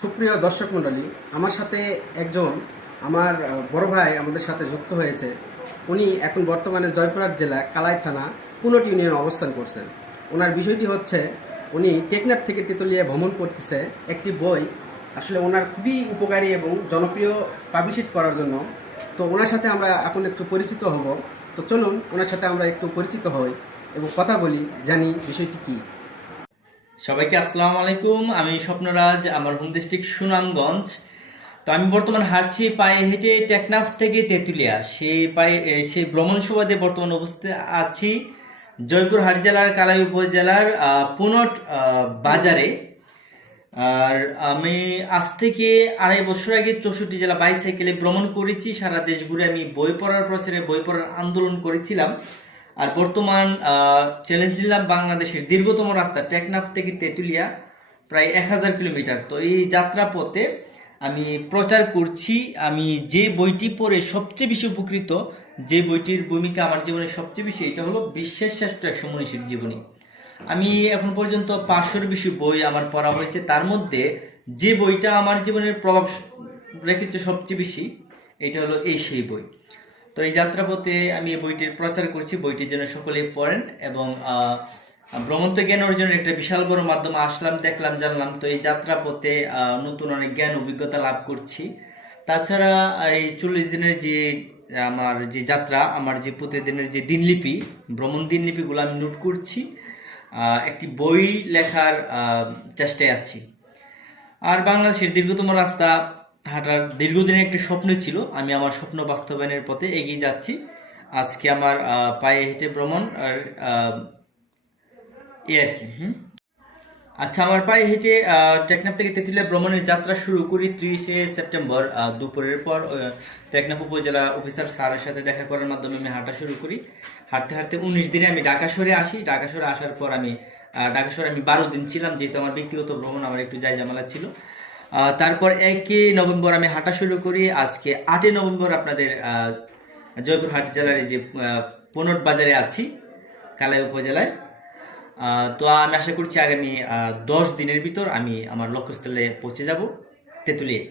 সুপ্রিয় দর্শক মণ্ডলী, আমার সাথে একজন আমার বড় ভাই আমাদের সাথে যুক্ত হয়েছে। উনি এখন বর্তমানে জয়পুরহাট জেলা কালাই থানা পুনট ইউনিয়নে অবস্থান করছেন। ওনার বিষয়টি হচ্ছে উনি টেকনাফ থেকে তেঁতুলিয়া ভ্রমণ করতেছে একটি বই আসলে ওনার খুবই উপকারী এবং জনপ্রিয় পাবলিশ করার জন্য। তো ওনার সাথে আমরা এখন একটু পরিচিত হব। তো চলুন ওনার সাথে আমরা একটু পরিচিত হই এবং কথা বলি, জানি বিষয়টি কী। সবাইকে আসসালামু আলাইকুম। আমি স্বপ্নরাজ, আমার হোম ডিস্ট্রিক্ট সুনামগঞ্জ। তো আমি বর্তমান হাঁটছি পায়ে হেঁটে টেকনাফ থেকে তেঁতুলিয়া। সেই ভ্রমণ সুবাদে বর্তমানে উপস্থিত আছি জয়পুরহাট জেলার কালাই উপজেলার পুনট বাজারে। আর আমি আজ থেকে 2.5 বছর আগে 64 জেলা বাইসাইকেলে ভ্রমণ করেছি। সারা দেশ ঘুরে আমি বই পড়ার প্রচারে বই পড়ার আন্দোলন করেছিলাম। আর বর্তমান চ্যালেঞ্জ নিলাম বাংলাদেশের দীর্ঘতম রাস্তা টেকনাফ থেকে তেঁতুলিয়া, প্রায় 1000 কিলোমিটার। তো এই যাত্রা পথে আমি প্রচার করছি আমি যে বইটি পড়ে সবচেয়ে বেশি উপকৃত, যে বইটির ভূমিকা আমার জীবনে সবচেয়ে বেশি, এটা হলো বিশ্বের শ্রেষ্ঠ 100 মনীষীর জীবনী। আমি এখন পর্যন্ত 500-এর বেশি বই আমার পড়া হয়েছে। তার মধ্যে যে বইটা আমার জীবনের প্রভাব রেখেছে সবচেয়ে বেশি, এটা হলো সেই বই। তো এই যাত্রাপথে আমি এই বইটির প্রচার করছি, বইটি যেন সকলেই পড়েন। এবং ভ্রমণ তো জ্ঞান অর্জনের একটা বিশাল বড় মাধ্যম। আসলাম, দেখলাম, জানলাম। তো এই যাত্রাপথে নতুন অনেক জ্ঞান অভিজ্ঞতা লাভ করছি। তাছাড়া এই 40 দিনের যে আমার যে যাত্রা, আমার যে প্রতিদিনের যে দিনলিপি, ভ্রমণ দিনলিপিগুলো আমি নোট করছি। একটি বই লেখার চেষ্টায় আছি। আর বাংলাদেশের দীর্ঘতম রাস্তা হাঁটার দীর্ঘদিনের একটি স্বপ্ন ছিল। আমি আমার স্বপ্ন বাস্তবায়নের পথে এগিয়ে যাচ্ছি। আজকে আমার পায়ে হেঁটে ভ্রমণ আর আর কি। আচ্ছা, আমার পায়ে হেঁটে টেকনাফ থেকে তেঁতুলিয়া ভ্রমণের যাত্রা শুরু করি 30শে সেপ্টেম্বর দুপুরের পর। টেকনাফ উপজেলা অফিসার স্যারের সাথে দেখা করার মাধ্যমে আমি হাঁটা শুরু করি। হাঁটতে হাঁটতে 19 দিনে আমি ঢাকা শহরে আসি। ঢাকা শহরে আসার পর আমি ঢাকা শহরে 12 দিন ছিলাম, যেহেতু আমার ব্যক্তিগত ভ্রমণ, আমার একটু জায়জামেলা ছিল। তারপর 1 নভেম্বর আমি হাঁটা শুরু করি। আজকে 8 নভেম্বর আপনাদের জয়পুরহাট জেলার যে পুনট বাজারে আছি, কালাই উপজেলায়। তো আমি আশা করছি আগামী 10 দিনের ভিতর আমি আমার লক্ষ্যস্থলে পৌঁছে যাব, তেঁতুলিয়া।